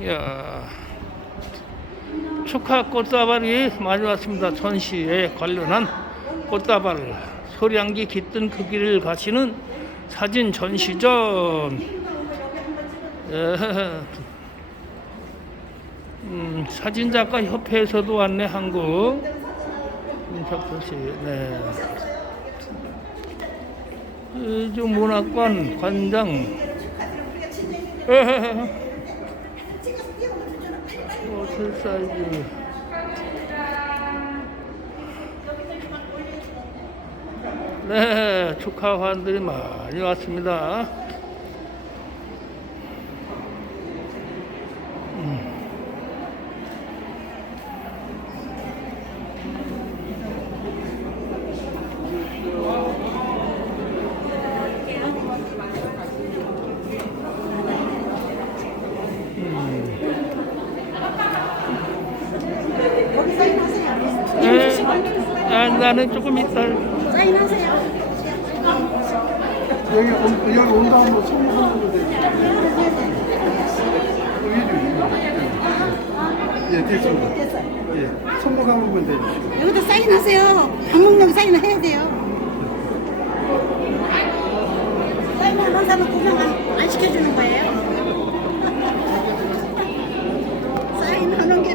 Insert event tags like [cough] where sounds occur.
이야, 축하 꽃다발이 많이 왔습니다. 전시에 관련한 꽃다발 소량기 깃든 그 길을 가시는 사진 전시전. 예. 음, 사진작가 협회에서도 왔네 한국 씨. 네. 문학관 관장. 호 [laughs] 텔 사이즈. 네, 축하 환들이 많이 왔습니다. 나, 나는 조금 이따 사인하세요. 여기, 온- 여기 온 다음 뭐 처음 하는 건데. 예, 됐습니다. 예, 성공하면 분 되죠. 여기도 사인하세요. 방목령 사인해야 돼요. 사인을 한 사람 구명 안, 안 시켜주는 거예요? [laughs] 사인하는 게